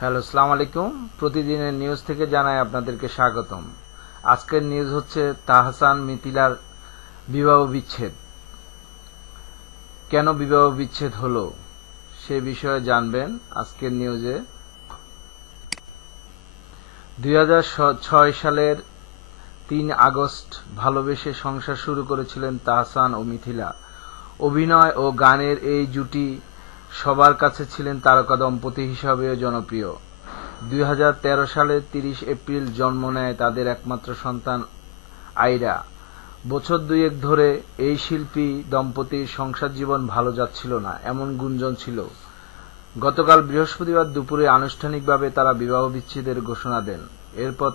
Hello, আসসালামু আলাইকুম। প্রতিদিনের নিউজ থেকে জানাই আপনাদেরকে স্বাগতম। আজকের নিউজ হচ্ছে তাহসান মিথিলার বিবাহ বিচ্ছেদ। কেন বিবাহ বিচ্ছেদ হলো সে বিষয়ে জানবেন আজকের নিউজে। 2006 সালের 3 আগস্ট ভালোবেসে সংসার শুরু করেছিলেন তাহসান ও মিথিলা। অভিনয় ও গানের এই জুটি সবার কাছে ছিলেন তারকা দম্পতি হিসাবেও জনপ্রিয়। 2013 সালের 30 এপ্রিল জন্ম নেয় তাদের একমাত্র সন্তান আইরা। বছর দুয়েক ধরে এই শিল্পী দম্পতির সংসার জীবন ভালো যাচ্ছিল না, এমন গুঞ্জন ছিল। গতকাল বৃহস্পতিবার দুপুরে আনুষ্ঠানিকভাবে তারা বিবাহ বিচ্ছেদের ঘোষণা দেন। এরপর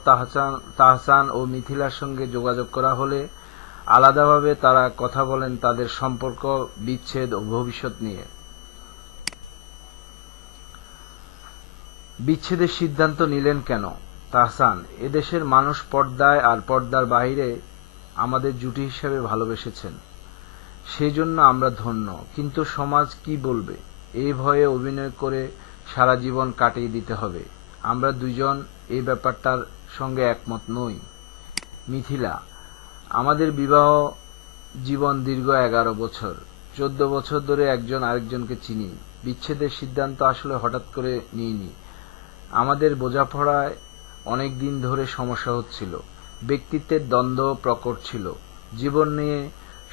তাহসান ও মিথিলার সঙ্গে যোগাযোগ করা হলে আলাদাভাবে তারা কথা বলেন তাদের সম্পর্ক, বিচ্ছেদ ও ভবিষ্যৎ নিয়ে। বিচ্ছেদের সিদ্ধান্ত নিলেন কেন তাহসান? এদেশের মানুষ পর্দায় আর পর্দার বাইরে আমাদের জুটি হিসেবে ভালোবেসেছেন, সেজন্য আমরা ধন্য। কিন্তু সমাজ কি বলবে, এই ভয়ে অভিনয় করে সারা জীবন কাটিয়ে দিতে হবে। আমরা দুজন এই ব্যাপারটার সঙ্গে একমত নই। মিথিলা: আমাদের বিবাহ জীবন দীর্ঘ 11 বছর। 14 বছর ধরে একজন আরেকজনকে চিনি। বিচ্ছেদের সিদ্ধান্ত আসলে হঠাৎ করে নিইনি। আমাদের বোঝাপড়ায় অনেক দিন ধরে সমস্যা হচ্ছিল। ব্যক্তিত্বের দ্বন্দ্ব প্রকট ছিল। জীবন নিয়ে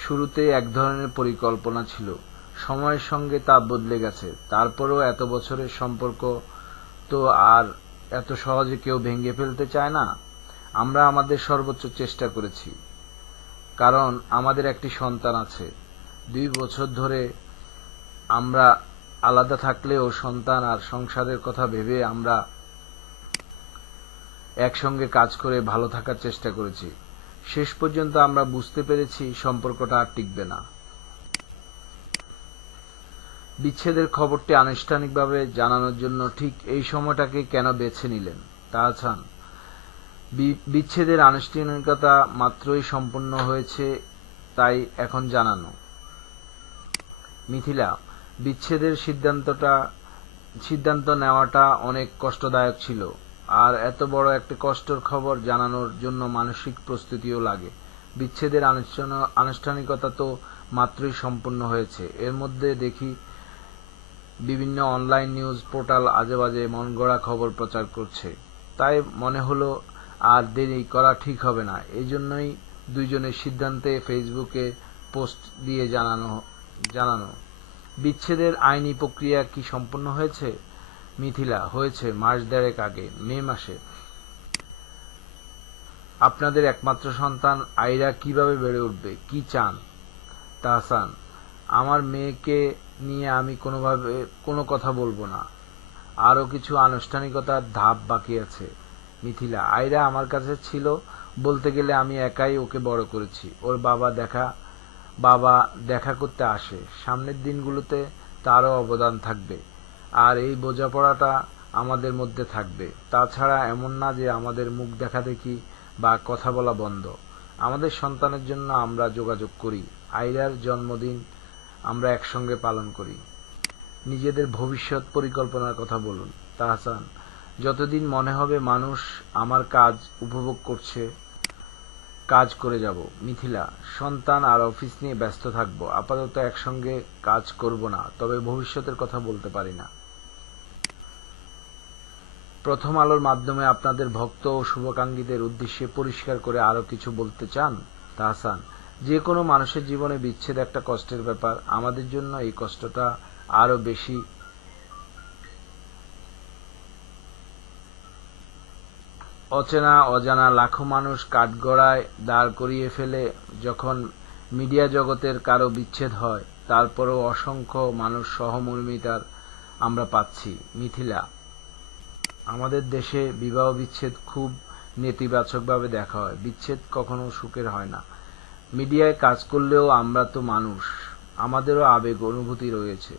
শুরুতে এক ধরনের পরিকল্পনা ছিল, সময়ের সঙ্গে তা বদলে গেছে। তারপরও এত বছরের সম্পর্ক তো আর এত সহজে কেউ ভেঙে ফেলতে চায় না। আমরা আমাদের সর্বোচ্চ চেষ্টা করেছি, কারণ আমাদের একটি সন্তান আছে। 2 বছর ধরে আমরা আলাদা থাকলেও সন্তান আর সংসারের কথা ভেবে আমরা একসঙ্গে কাজ করে ভালো থাকার চেষ্টা করেছি। শেষ পর্যন্ত আমরা বুঝতে পেরেছি সম্পর্কটা আর টিকবে না। বিচ্ছেদের খবরটি আনুষ্ঠানিকভাবে জানানোর জন্য ঠিক এই সময়টাকে কেন বেছে নিলেন তাহসান? বিচ্ছেদের আনুষ্ঠানিকতা মাত্রই সম্পন্ন হয়েছে, তাই এখন জানানো। মিথিলা: বিচ্ছেদের সিদ্ধান্ত নেওয়াটা অনেক কষ্টদায়ক ছিল, আর এত বড় একটা কষ্টের খবর জানানোর জন্য মানসিক প্রস্তুতিও লাগে। বিচ্ছেদের আনুষ্ঠানিকতা তো মাত্রই সম্পন্ন হয়েছে, এর মধ্যে দেখি বিভিন্ন অনলাইন নিউজ পোর্টাল আজেবাজে মনগড়া খবর প্রচার করছে। তাই মনে হলো আর দেরি করা ঠিক হবে না। এজন্যই দুইজনের সিদ্ধান্তে ফেসবুকে পোস্ট দিয়ে জানানো। বিচ্ছেদের আইনি প্রক্রিয়া কি সম্পন্ন হয়েছে? মিথিলা: হয়েছে, মাস দেড়েক আগে, মে মাসে। আপনাদের একমাত্র সন্তান আইরা কিভাবে বেড়ে উঠবে, কি চান? তাহসান: আমার মেয়েকে নিয়ে আমি কোনো কথা বলবো না। আরো কিছু আনুষ্ঠানিকতার ধাপ বাকি আছে। মিথিলা: আইরা আমার কাছে ছিল, বলতে গেলে আমি একাই ওকে বড় করেছি। ওর বাবা দেখা করতে আসে। সামনের দিনগুলোতে তারও অবদান থাকবে, আর এই বোঝাপড়াটা আমাদের মধ্যে থাকবে। তাছাড়া এমন না যে আমাদের মুখ দেখাদেখি বা কথা বলা বন্ধ। আমাদের সন্তানের জন্য আমরা যোগাযোগ করি। আইরার জন্মদিন আমরা একসঙ্গে পালন করি। নিজেদের ভবিষ্যৎ পরিকল্পনার কথা বলুন। তাহসান: যতদিন মনে হবে মানুষ আমার কাজ উপভোগ করছে, কাজ করে যাব। মিথিলা: সন্তান আর অফিস নিয়ে ব্যস্ত থাকবো, আপাতত একসঙ্গে কাজ করব না, তবে ভবিষ্যতের কথা বলতে পারি না। প্রথম আলোর মাধ্যমে আপনাদের ভক্ত ও শুভাকাঙ্ক্ষীদের উদ্দেশ্যে পরিষ্কার করে আরো কিছু বলতে চান? তাহসান: যে কোনো মানুষের জীবনে বিচ্ছেদ একটা কষ্টের ব্যাপার। আমাদের জন্য এই কষ্টটা আরো বেশি। অচেনা অজানা লাখো মানুষ কাঠগড়ায় দাঁড় করিয়ে ফেলে যখন মিডিয়া জগতের কারো বিচ্ছেদ হয়, তারপরও অসংখ্য মানুষ সহমর্মিতার আমরা পাচ্ছি। মিথিলা: আমাদের দেশে বিবাহ বিচ্ছেদ খুব নেতিবাচকভাবে দেখা হয়। বিচ্ছেদ কখনো সুখের হয় না। মিডিয়ায় কাজ করলেও আমরা তো মানুষ, আমাদেরও আবেগ অনুভূতি রয়েছে।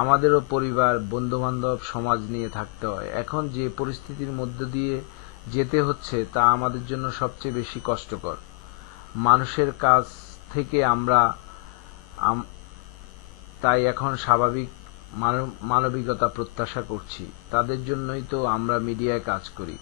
আমাদেরও পরিবার, বন্ধুবান্ধব, সমাজ নিয়ে থাকতে হয়। এখন যে পরিস্থিতির মধ্য দিয়ে যেতে হচ্ছে তা আমাদের জন্য সবচেয়ে বেশি কষ্টকর। মানুষের কাছ থেকে আমরা তাই এখন স্বাভাবিক মানবিকতা প্রত্যাশা করছি। তাদের জন্যই তো আমরা মিডিয়ায় কাজ করি।